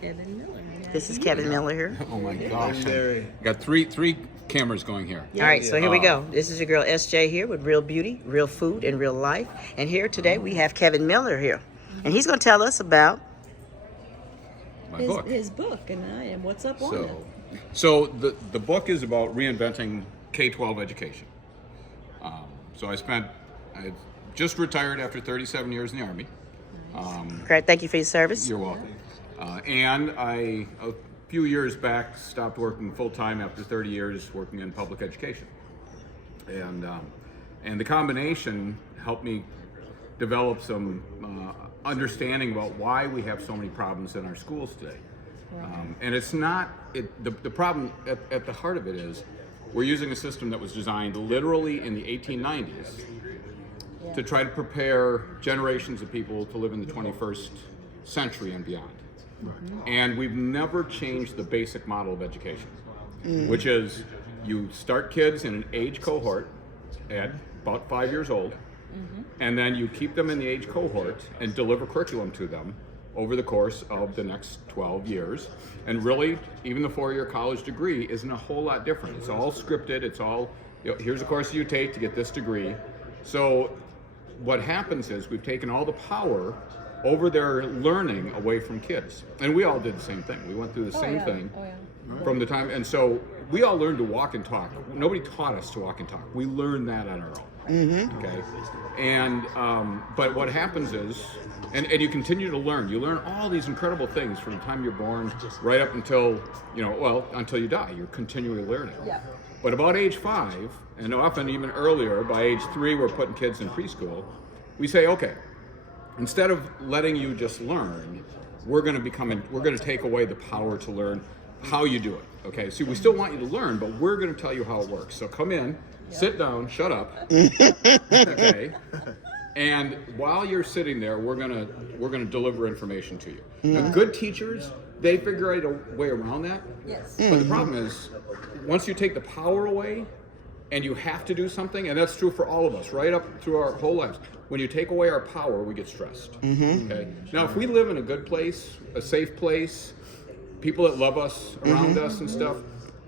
Kevin Miller. This is Kevin Miller here. Oh my gosh. Got three cameras going here. All right, so here we go. This is your girl SJ here with Real Beauty, Real Food, and Real Life. And here today we have Kevin Miller here. And he's going to tell us about His book and what's up on it. So the book is about reinventing K-12 education. So I just retired after 37 years in the Army. Great, thank you for your service. You're welcome. And I, a few years back, stopped working full-time after 30 years working in public education. And the combination helped me develop some understanding about why we have so many problems in our schools today. And it's not, the problem at the heart of it is we're using a system that was designed literally in the 1890s to try to prepare generations of people to live in the 21st century and beyond. And we've never changed the basic model of education, which is you start kids in an age cohort at about 5 years old, and then you keep them in the age cohort and deliver curriculum to them over the course of the next 12 years. And really, even the 4-year college degree isn't a whole lot different. It's all scripted, it's all, here's a course you take to get this degree. So what happens is we've taken all the power over their learning away from kids. And we all did the same thing. We went through the same thing from the time, and so we all learned to walk and talk. Nobody taught us to walk and talk. We learned that on our own. Okay, and but what happens is, and you continue to learn. You learn all these incredible things from the time you're born right up until until you die. You're continually learning. But about age 5, and often even earlier, by age 3, we're putting kids in preschool. We say, okay, instead of letting you just learn, we're going to take away the power to learn how you do it. Okay, so we still want you to learn, but we're going to tell you how it works. So come in, sit down, shut up. Okay, and while you're sitting there, we're gonna deliver information to you. Now, good teachers, they figure out a way around that. Yes. But the problem is, once you take the power away, and you have to do something, and that's true for all of us, right up through our whole lives. When you take away our power, we get stressed. Okay. Now, if we live in a good place, a safe place, people that love us around us and stuff,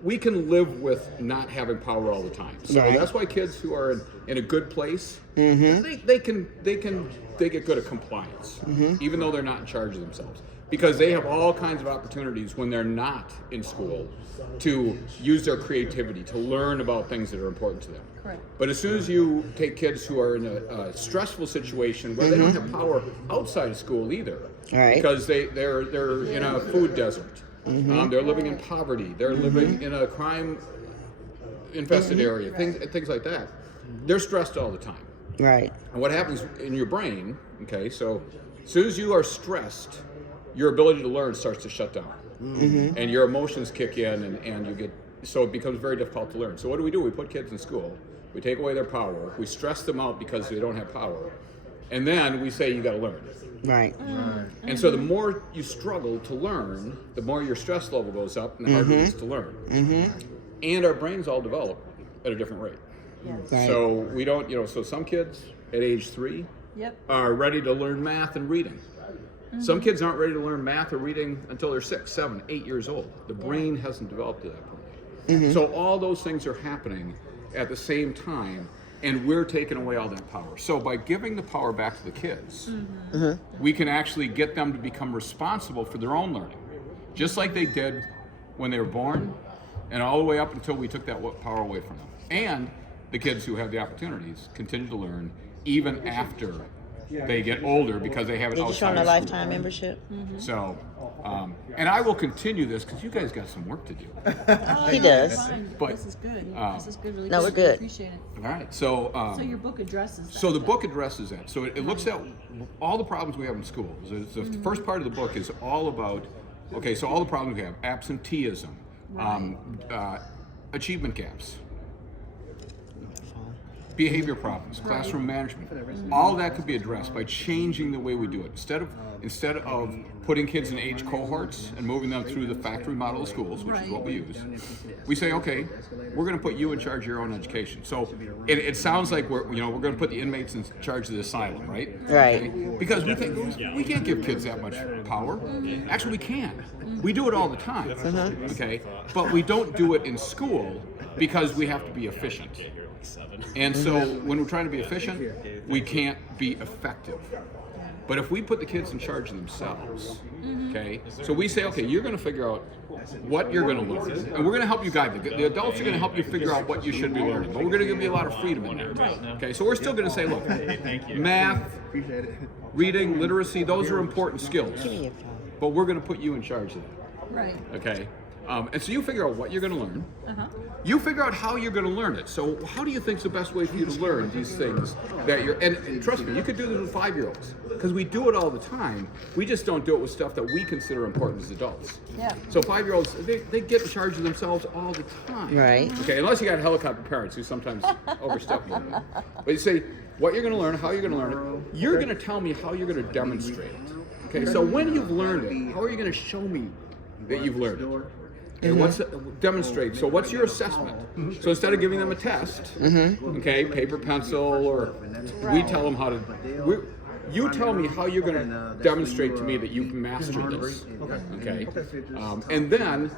we can live with not having power all the time. So that's why kids who are in a good place, they get good at compliance, even though they're not in charge of themselves, because they have all kinds of opportunities when they're not in school to use their creativity, to learn about things that are important to them. Correct. But as soon as you take kids who are in a stressful situation where they don't have power outside of school either, because they're in a food desert, they're living in poverty, they're living in a crime-infested area, things like that. They're stressed all the time. Right. And what happens in your brain, okay, so as soon as you are stressed, your ability to learn starts to shut down. And your emotions kick in, and so it becomes very difficult to learn. So what do? We put kids in school, we take away their power, we stress them out because they don't have power, and then we say you got to learn. Right. And so the more you struggle to learn, the more your stress level goes up, and the harder it is to learn. And our brains all develop at a different rate. Right. So we don't, so some kids at age 3 are ready to learn math and reading. Some kids aren't ready to learn math or reading until they're 6, 7, 8 years old. The brain hasn't developed to that point. So all those things are happening at the same time, and we're taking away all that power. So by giving the power back to the kids, we can actually get them to become responsible for their own learning, just like they did when they were born, and all the way up until we took that power away from them. And the kids who have the opportunities continue to learn even after they get older, because they have it outside Did you show them a of lifetime school. membership? So, and I will continue this because you guys got some work to do. He does. But, This is good. This is good. Really No, good. we're good. Appreciate it. All right, so So your book addresses that. so the book addresses that. So it looks at all the problems we have in schools. The first part of the book is all about, okay, so all the problems we have: absenteeism, achievement gaps, behavior problems, classroom management. All that could be addressed by changing the way we do it. Instead of putting kids in age cohorts and moving them through the factory model of schools, which is what we use, we say, okay, we're going to put you in charge of your own education. So it sounds like we're going to put the inmates in charge of the asylum, right? Right. Okay? Because we think we can't give kids that much power. Actually, we can. We do it all the time. Okay, but we don't do it in school because we have to be efficient. And so when we're trying to be efficient, we can't be effective. But if we put the kids in charge of themselves, okay, so we say, okay, you're going to figure out what you're going to learn, and we're going to help you guide them. The adults are going to help you figure out what you should be learning, but we're going to give you a lot of freedom in that. Okay, so we're still going to say, look, math, reading, literacy, those are important skills, but we're going to put you in charge of that. Right. Okay, and so you figure out what you're going to learn. You figure out how you're going to learn it. So how do you think is the best way for you to learn these things that you're, and trust me, you could do this with 5-year-olds because we do it all the time. We just don't do it with stuff that we consider important as adults. Yeah. So 5-year-olds, they get in charge of themselves all the time. Right. Okay, unless you got helicopter parents who sometimes overstep a little bit. But you say what you're going to learn, how you're going to learn it. You're going to tell me how you're going to demonstrate it. Okay, so when you've learned it, how are you going to show me that you've learned it? Okay, demonstrate. So what's your assessment? So instead of giving them a test, okay, paper, pencil, or we tell them how to. You tell me how you're going to demonstrate to me that you've mastered this. Okay, and then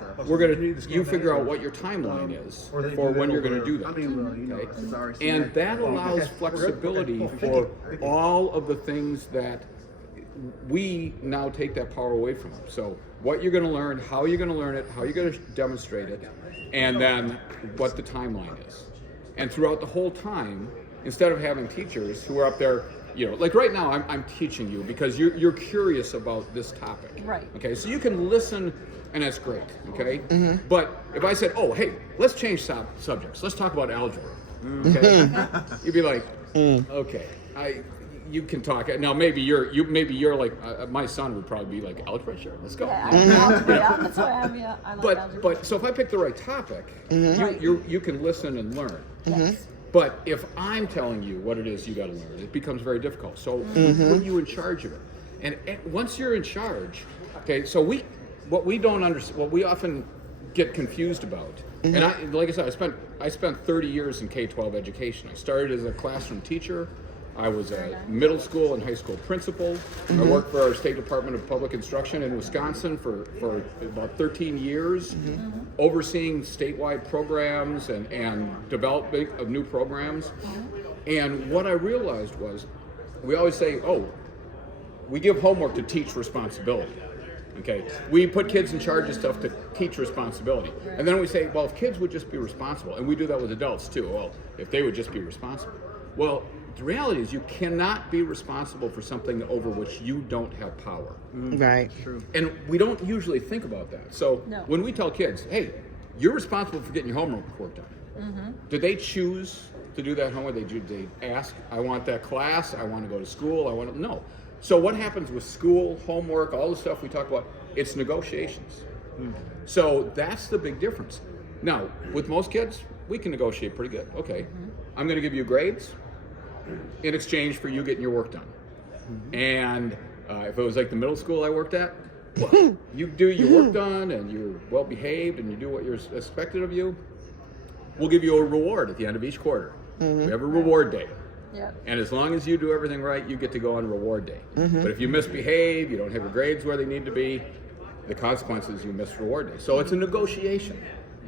you figure out what your timeline is for when you're going to do that. Okay, and that allows flexibility for all of the things that we now take that power away from them. So what you're going to learn, how you're going to learn it, how you're going to demonstrate it, and then what the timeline is. And throughout the whole time, instead of having teachers who are up there, like right now, I'm teaching you because you're curious about this topic. Right. Okay, so you can listen, and that's great. Okay. But if I said, oh, hey, let's change subjects. Let's talk about algebra. Okay. You'd be like, okay, you can talk. Now maybe you're like my son would probably be like algebra. Sure, let's go. Yeah, that's why I'm. Yeah, I like algebra. But so if I pick the right topic, you can listen and learn. Yes. But if I'm telling you what it is you got to learn, it becomes very difficult. So put you in charge of it, and once you're in charge, okay. So what we don't understand, what we often get confused about, and like I said, I spent 30 years in K-12 education. I started as a classroom teacher. I was a middle school and high school principal. I worked for our State Department of Public Instruction in Wisconsin for about 13 years, overseeing statewide programs and development of new programs. And what I realized was, we always say, oh, we give homework to teach responsibility. Okay, we put kids in charge of stuff to teach responsibility. And then we say, well, if kids would just be responsible, and we do that with adults too, well, if they would just be responsible. Well, the reality is you cannot be responsible for something over which you don't have power. Right. True. And we don't usually think about that. So when we tell kids, hey, you're responsible for getting your homework done. Did they choose to do that homework? They ask, I want that class, I want to go to school, no. So what happens with school, homework, all the stuff we talk about, it's negotiations. So that's the big difference. Now, with most kids, we can negotiate pretty good. Okay, I'm going to give you grades in exchange for you getting your work done. And if it was like the middle school I worked at, well, you do your work done and you're well behaved and you do what you're expected of you, we'll give you a reward at the end of each quarter. We have a reward day. Yep. And as long as you do everything right, you get to go on reward day. But if you misbehave, you don't have your grades where they need to be, the consequence is you miss reward day. So it's a negotiation.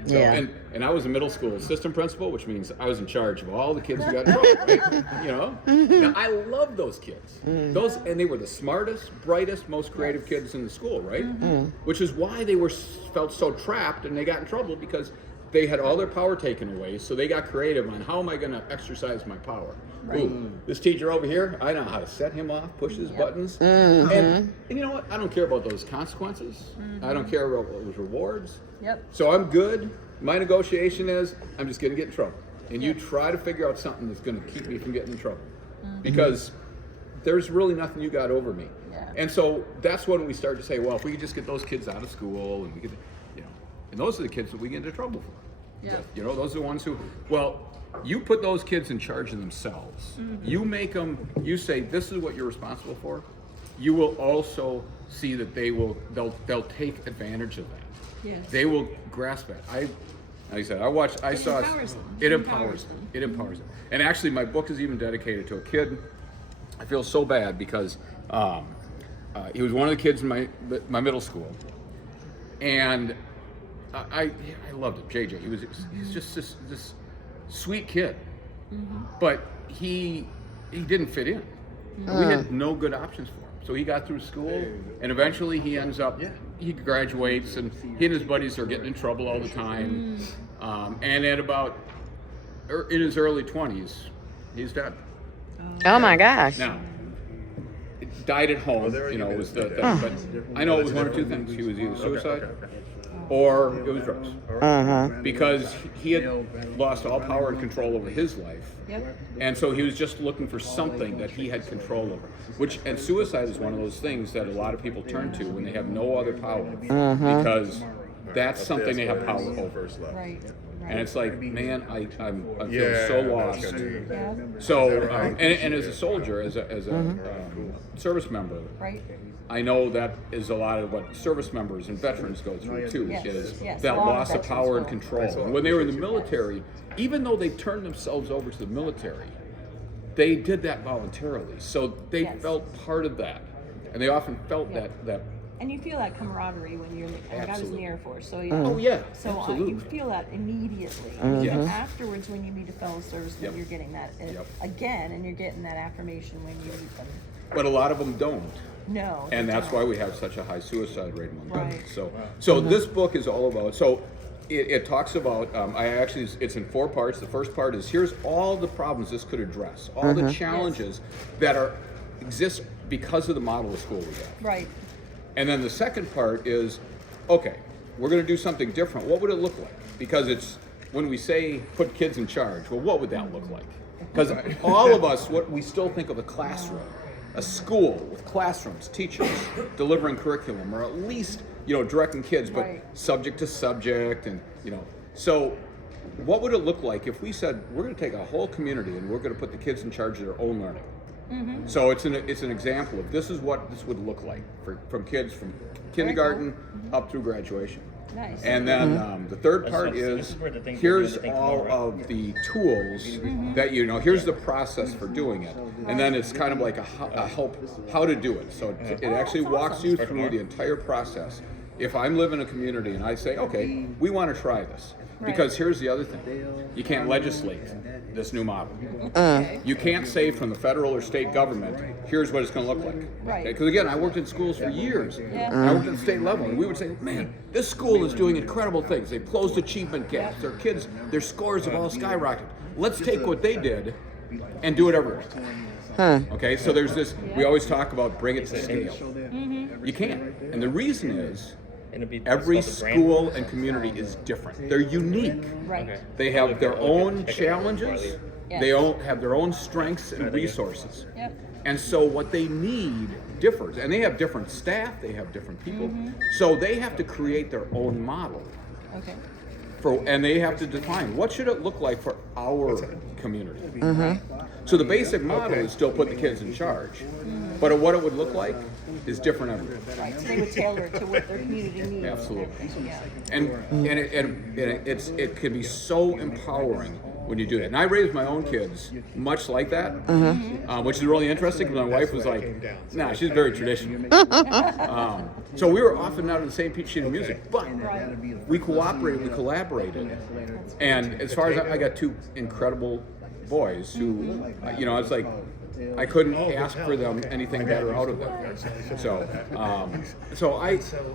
So, and I was a middle school assistant principal, which means I was in charge of all the kids who got in trouble, right? Now, I love those kids. And they were the smartest, brightest, most creative kids in the school, right? Which is why they felt so trapped and they got in trouble because they had all their power taken away. So they got creative on how am I going to exercise my power? Right. Ooh, this teacher over here, I know how to set him off, push his buttons. And you know what? I don't care about those consequences. I don't care about those rewards. Yep. So I'm good. My negotiation is I'm just going to get in trouble. And you try to figure out something that's going to keep me from getting in trouble. Because there's really nothing you got over me. Yeah. And so that's when we start to say, well, if we could just get those kids out of school and we could, and those are the kids that we get into trouble for. You know, those are the ones who, well, you put those kids in charge of themselves. You make them, you say, this is what you're responsible for. You will also see that they'll take advantage of that. Yes. They will grasp it. Like I said, it empowers them. It empowers them. And actually, my book is even dedicated to a kid. I feel so bad because he was one of the kids in my middle school, and I loved him, JJ. He's just this sweet kid, but he didn't fit in. We had no good options for him. So he got through school, and eventually he ends up, he graduates, and he and his buddies are getting in trouble all the time. And at about, in his early 20s, he's dead. Oh my gosh. Now, it died at home, you know, it was but I know it was one or two things. He was either suicide or it was drugs. Because he had lost all power and control over his life. And so he was just looking for something that he had control over. And suicide is one of those things that a lot of people turn to when they have no other power. Because that's something they have power over. Right. And it's like, man, I feel so lost. So, and as a soldier, as a service member, I know that is a lot of what service members and veterans go through too, is that loss of power and control. And when they were in the military, even though they turned themselves over to the military, they did that voluntarily. So they felt part of that. And they often felt that. And you feel that camaraderie when you're. I was in the Air Force, so you feel that immediately. And afterwards, when you meet a fellow serviceman, you're getting that again, and you're getting that affirmation when you meet them. But a lot of them don't. No. And that's why we have such a high suicide rate among them. So this book is all about. So it talks about. It's in 4 parts. The first part is here's all the problems this could address, all the challenges that exist because of the model of school we have. Right. And then the second part is, okay, we're going to do something different. What would it look like? Because it's when we say put kids in charge, well, what would that look like? Because all of us, what we still think of a classroom, a school with classrooms, teachers delivering curriculum, or at least, directing kids, but subject to subject, and, So what would it look like if we said, we're going to take a whole community and we're going to put the kids in charge of their own learning? So it's an example of this is what this would look like from kids from kindergarten up through graduation. Nice. And then the third part is here's all of the tools that here's the process for doing it, and then it's kind of like a help how to do it. So it actually walks you through the entire process. If I'm living in a community and I say, okay, we want to try this, because here's the other thing, you can't legislate this new model. You can't say from the federal or state government, here's what it's going to look like. Because again, I worked in schools for years. I worked at the state level, and we would say, man, this school is doing incredible things. They've closed achievement gaps. Their kids, their scores have all skyrocketed. Let's take what they did and do it everywhere. Okay, so there's this, we always talk about bring it to scale. You can't. And the reason is, every school and community is different. They're unique. They have their own challenges. They all have their own strengths and resources. And so what they need differs. And they have different staff. They have different people. So they have to create their own model. And they have to define what should it look like for our community. So the basic model is still put the kids in charge. But what it would look like is different everywhere. So they would tailor it to what their community needs. Absolutely. And it can be so empowering when you do that. And I raised my own kids much like that, which is really interesting because my wife was like, nah, she's very traditional. So we were often not on the same sheet of music, but we cooperated, we collaborated. And as far as I got 2 incredible boys who, I was like, I couldn't ask for them anything better out of them. So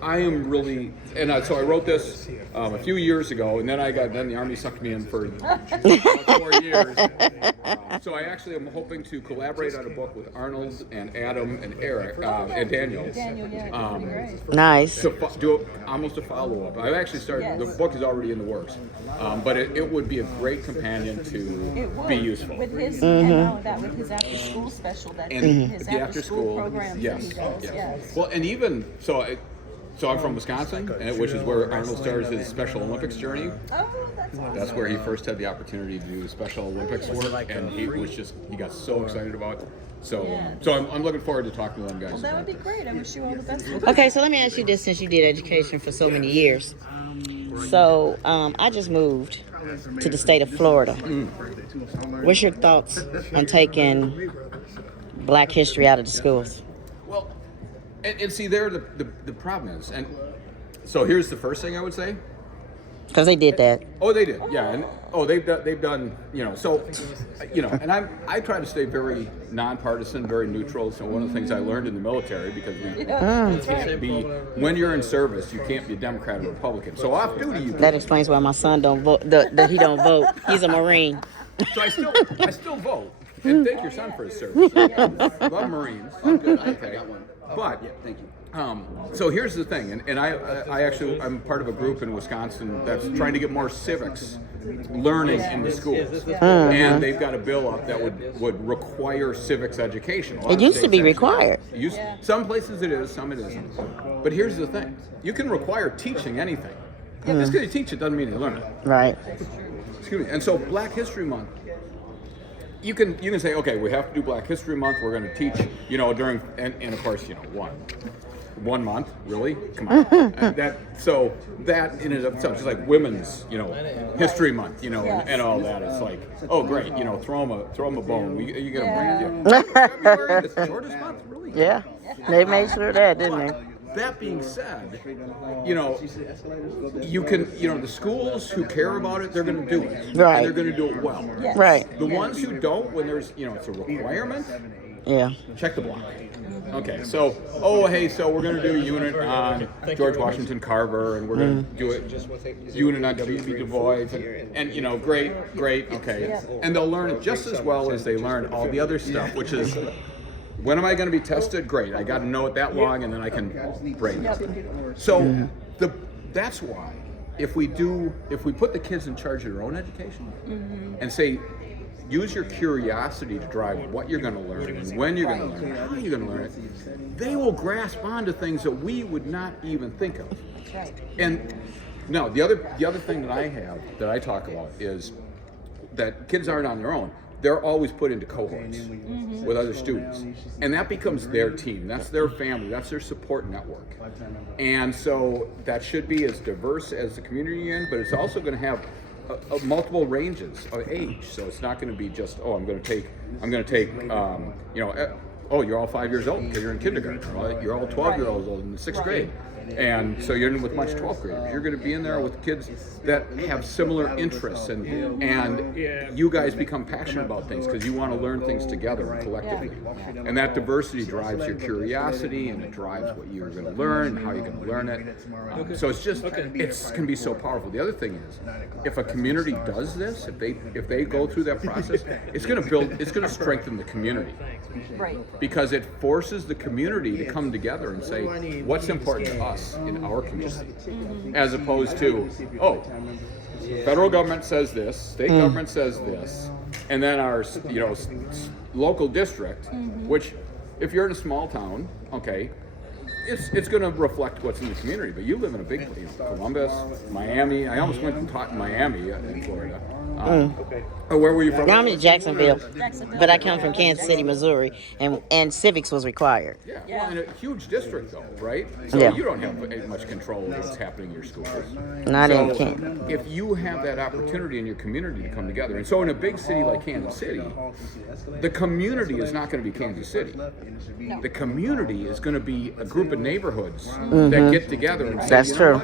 I am really, and so I wrote this a few years ago, and then the Army sucked me in for 4 years. So I actually am hoping to collaborate on a book with Arnold and Adam and Eric and Daniel. Nice. To do almost a follow-up. I've actually started. The book is already in the works, but it would be a great companion to be useful. With his and now that with his after-school special, that his after-school programs that he does. Yes. Well, and even so, So I'm from Wisconsin, which is where Arnold started his Special Olympics journey. Oh, that's awesome. That's where he first had the opportunity to do the Special Olympics work, and he got so excited about it. So I'm looking forward to talking to them guys. Well, that would be great. I wish you all the best. Okay, so let me ask you this, since you did education for so many years. So I just moved to the state of Florida. What's your thoughts on taking Black history out of the schools? Well, and see, there the problem is, and so here's the first thing I would say. Because they did that. Oh, they did, yeah, and they've done, so, and I try to stay very nonpartisan, very neutral. So one of the things I learned in the military, because you can't be, when you're in service, you can't be a Democrat or Republican. So off duty, you can. That explains why my son don't vote. That he don't vote. He's a Marine. So I still vote, and thank your son for his service. Love Marines. I'm good. Okay, but thank you. So here's the thing, and I'm part of a group in Wisconsin that's trying to get more civics learning in the schools, and they've got a bill up that would require civics education. It used to be required. Some places it is, some it isn't. But here's the thing: you can require teaching anything. Just because you teach it doesn't mean you learn it. Right. Excuse me. And so Black History Month. You can say, okay, we have to do Black History Month. We're going to teach, during, and of course, 1 month, really? Come on. That in and of itself, just like Women's, History Month, and all that. It's like, oh great, throw them a bone. You get them. February, the shortest month, really? Yeah, they made sure of that, didn't they? That being said, you can, the schools who care about it, they're going to do it. Right. And they're going to do it well. Yes. Right. The ones who don't, when there's, it's a requirement, check the block. Okay, so we're going to do a unit on George Washington Carver, and we're going to do it unit on W.B. Du Bois, and great, okay. And they'll learn it just as well as they learn all the other stuff, which is, when am I going to be tested? Great, I got to know it that long, and then I can break it. So that's why if we put the kids in charge of their own education and say, use your curiosity to drive what you're going to learn and when you're going to learn it, how you're going to learn it, they will grasp onto things that we would not even think of. Right. And no, the other thing that I talk about is that kids aren't on their own. They're always put into cohorts with other students. And that becomes their team. That's their family. That's their support network. And so that should be as diverse as the community in, but it's also going to have multiple ranges of age. So it's not going to be just, I'm going to take, you're all 5 years old because you're in kindergarten. Right? You're all 12-year-olds in the 6th grade. And so you're in with much 12th graders. You're going to be in there with kids that have similar interests, and you guys become passionate about things because you want to learn things together and collectively. And that diversity drives your curiosity, and it drives what you're going to learn and how you're going to learn it. So it can be so powerful. The other thing is, if a community does this, if they go through that process, it's going to strengthen the community. Right. Because it forces the community to come together and say, what's important to us in our community, as opposed to, federal government says this, state government says this, and then our local district, which if you're in a small town, okay, it's going to reflect what's in the community. But you live in a big, Columbus, Miami. I almost went and taught in Miami in Florida. Where were you from? Now I'm in Jacksonville, but I come from Kansas City, Missouri, and civics was required. Yeah, well, in a huge district though, right? So you don't have much control over what's happening in your schools. Not in Kansas. If you have that opportunity in your community to come together, and so in a big city like Kansas City, the community is not going to be Kansas City. No. The community is going to be a group of neighborhoods that get together and say, that's true.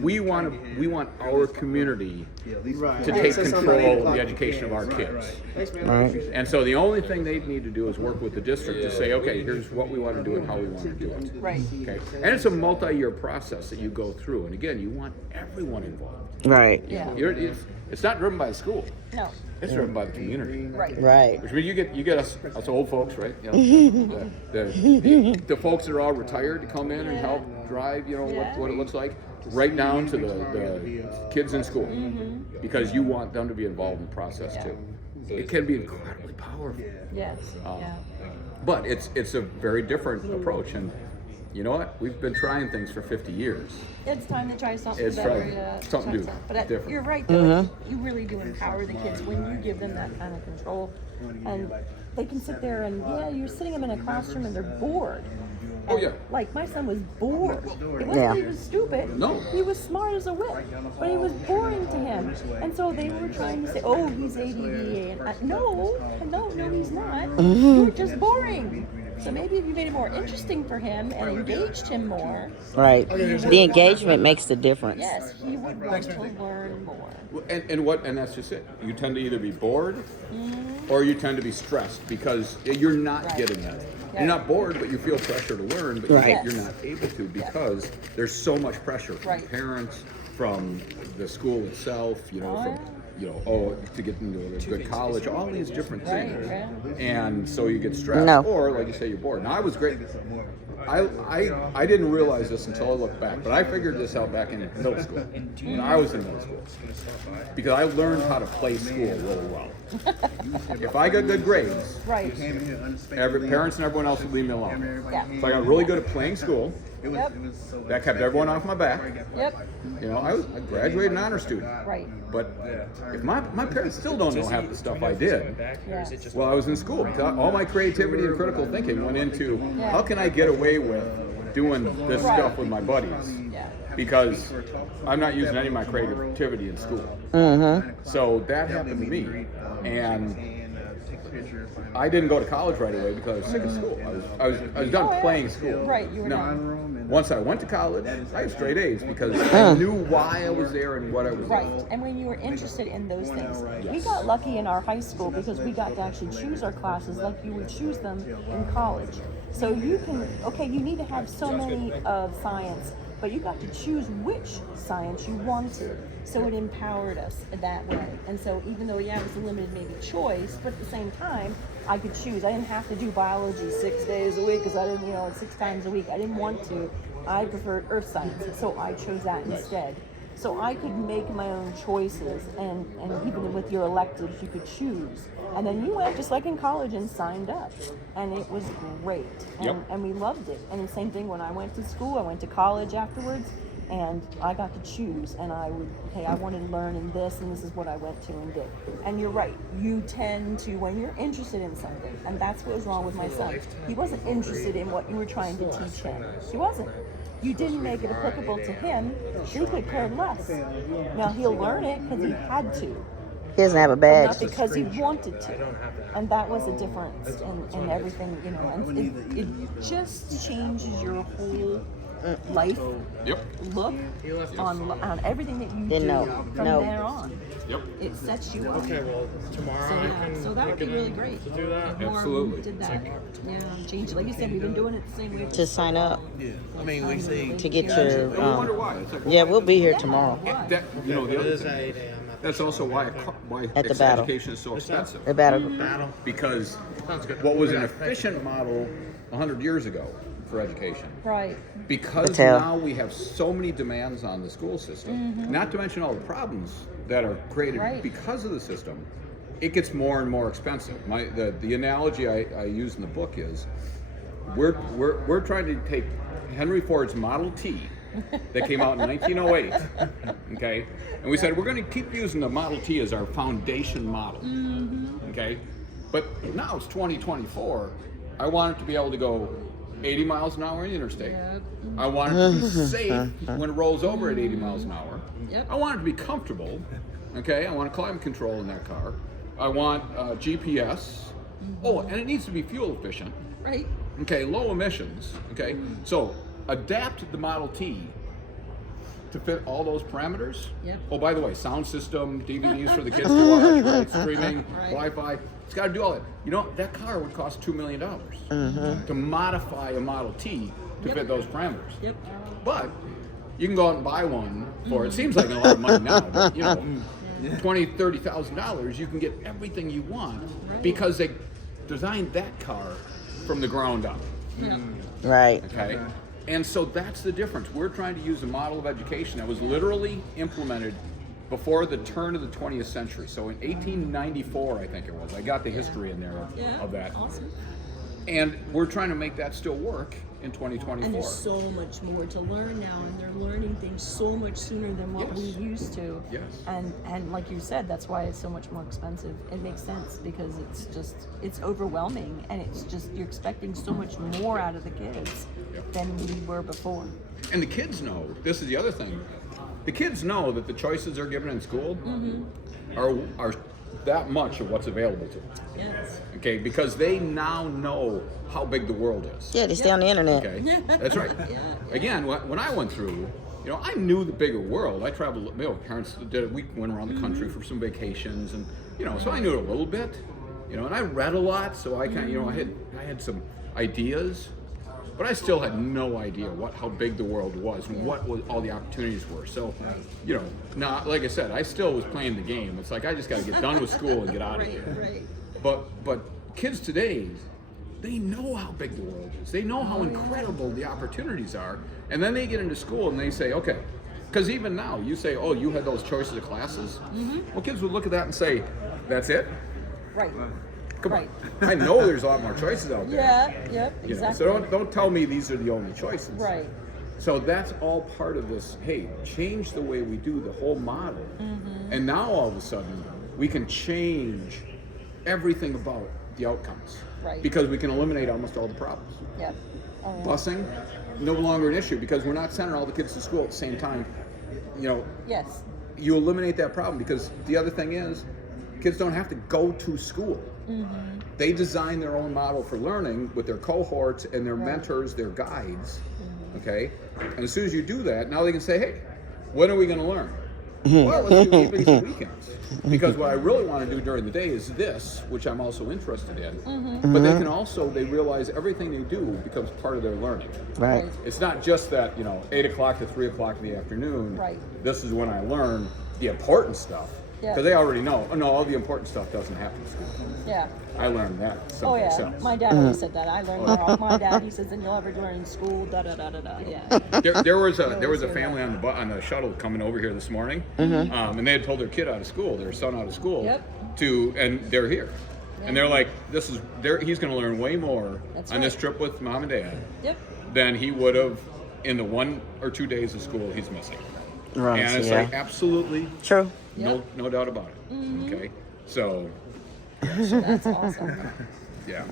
We want our community to take control of the education of our kids. Right. And so the only thing they need to do is work with the district to say, okay, here's what we want to do and how we want to do it. Right. Okay. And it's a multi-year process that you go through. And again, you want everyone involved. Right. It's not driven by the school. No. It's driven by the community. Right. Which means you get us old folks, right? The folks that are all retired to come in and help drive, what it looks like, right down to the kids in school, because you want them to be involved in the process too. It can be incredibly powerful. Yes. But it's a very different approach, and you know what? We've been trying things for 50 years. It's time to try something It's better. right. Something new, But different. you're right, though. You really do empower the kids when you give them that kind of control. And they can sit there and, you're sitting them in a classroom and they're bored. Oh, yeah. Like, my son was bored. It wasn't Yeah. that he was stupid. No. He was smart as a whip. But it was boring to him. And so they were trying to say, oh, he's ADD. And no, he's not. You're just boring. So maybe if you made it more interesting for him and engaged him more. Right. The engagement makes the difference. Yes, he would want to learn more. And that's just it. You tend to either be bored or you tend to be stressed because you're not getting it. Yeah. You're not bored, but you feel pressure to learn, but Right. you're not able to because there's so much pressure from parents, from the school itself, to get into a good college, all these different things. Right. And so you get stressed, No. or like you say, you're bored. Now, I was great. I didn't realize this until I looked back, but I figured this out back in middle school, when I was in middle school, because I learned how to play school really well. If I got good grades, Right. parents and everyone else would leave me alone. Yeah. So I got really good at playing school. Yep. That kept everyone off my back. Yep. I graduated an honor student. Right. But if my parents still don't know half the stuff I did, Yes. well, I was in school. All my creativity and critical thinking went into how can I get away with doing this stuff with my buddies? Yeah. Because I'm not using any of my creativity in school. So that happened to me, and I didn't go to college right away because I was sick of school. I was done playing school. Right, you were No. done. Once I went to college, I had straight A's because I knew why I was there and what I was Right, doing. and when you were interested in those things. We got lucky in our high school because we got to actually choose our classes like you would choose them in college. So you need to have so many of science, but you got to choose which science you wanted. So it empowered us that way. And so even though, it was a limited maybe choice, but at the same time, I could choose. I didn't have to do biology 6 days a week because I didn't, 6 times a week. I didn't want to. I preferred earth science, so I chose that instead. So I could make my own choices, and even with your electives, you could choose. And then you went, just like in college, and signed up. And it was great. And we loved it. And the same thing when I went to school, I went to college afterwards, and I got to choose. And I wanted to learn in this, and this is what I went to and did. And you're right. You tend to, when you're interested in something, and that's what was wrong with my son. He wasn't interested in what you were trying to teach him. He wasn't. You didn't make it applicable to him, he could care less. Now, he'll learn it because he had to. He doesn't have a Not badge. because he wanted to. And that was a difference in everything, and it just changes your whole life look on everything that you do from there on. Yep. It sets you up. Okay, well, tomorrow So that would be really great. to do that. If more Absolutely. did that. Change. Like you said, we've been doing it the same way. To sign up I mean, we see. to get I your. wonder why. It's like, We'll be here tomorrow. the other It is thing, at 8 a.m. that's also why At the battle. education is so expensive. The battle. Battle. Because Sounds good. what was an efficient model 100 years ago for education, Right. because Patel. now we have so many demands on the school system, not to mention all the problems that are created because of the system, it gets more and more expensive. The analogy I use in the book is we're trying to take Henry Ford's Model T that came out in 1908, okay, and we said we're going to keep using the Model T as our foundation model, okay, but now it's 2024. I want it to be able to go 80 miles an hour in the interstate. I want it to be safe when it rolls over at 80 miles an hour. I want it to be comfortable. Okay, I want climate control in that car. I want GPS. Oh, and it needs to be fuel efficient. Right. Okay, low emissions. Okay, so adapt the Model T to fit all those parameters. Oh, by the way, sound system, DVDs for the kids to watch, right? Streaming, Wi-Fi. It's got to do all that. That car would cost $2 million to modify a Model T to fit those parameters. But you can go out and buy one for, it seems like a lot of money now, but $20,000, $30,000, you can get everything you want because they designed that car from the ground up. Right. Okay? And so that's the difference. We're trying to use a model of education that was literally implemented before the turn of the 20th century. So in 1894, I think it was. I got the history in there of that. Awesome. And we're trying to make that still work in 2024. And there's so much more to learn now, and they're learning things so much sooner than what we used to. Yes. And like you said, that's why it's so much more expensive. It makes sense because it's overwhelming, and it's just you're expecting so much more out of the kids than we were before. And the kids know, this is the other thing, the kids know that the choices they're given in school are that much of what's available to them. Yes. Okay, because they now know how big the world is. Yeah, they stay on the internet. Okay, that's right. Again, when I went through, I knew the bigger world. I traveled. Parents we went around the country for some vacations, and so I knew it a little bit. And I read a lot, so I kind of I had some ideas, but I still had no idea how big the world was and what all the opportunities were. So, now like I said, I still was playing the game. It's like I just got to get done with school and get out of here. Right. But kids today, they know how big the world is. They know how incredible the opportunities are. And then they get into school and they say, okay, because even now you say, oh, you had those choices of classes. Well, kids would look at that and say, that's it? Right. Come on. I know there's a lot more choices out there. Yeah, yep, exactly. So don't tell me these are the only choices. Right. So that's all part of this, hey, change the way we do the whole model. And now all of a sudden, we can change everything about the outcomes. Right. Because we can eliminate almost all the problems. Yeah. Oh, yeah. Busing, no longer an issue because we're not sending all the kids to school at the same time. Yes. You eliminate that problem because the other thing is, kids don't have to go to school. They design their own model for learning with their cohorts and their mentors, their guides. Okay? And as soon as you do that, now they can say, hey, when are we going to learn? Well, let's do evenings and weekends. Because what I really want to do during the day is this, which I'm also interested in. But they can also, they realize everything they do becomes part of their learning. Right. It's not just that, 8 o'clock to 3 o'clock in the afternoon, this is when I learn the important stuff. Because they already know, no, all the important stuff doesn't happen in school. Yeah. I learned that someplace else. My dad always said that. I learned that off my dad. He says, and you'll ever learn in school, da-da-da-da-da. Yeah. There was a family on the shuttle coming over here this morning, and they had told their kid out of school, their son out of school, and they're here. And they're like, he's going to learn way more on this trip with mom and dad than he would have in the 1 or 2 days of school he's missing. Right. And it's like, absolutely true. No doubt about it. Okay? So, That's awesome. yeah.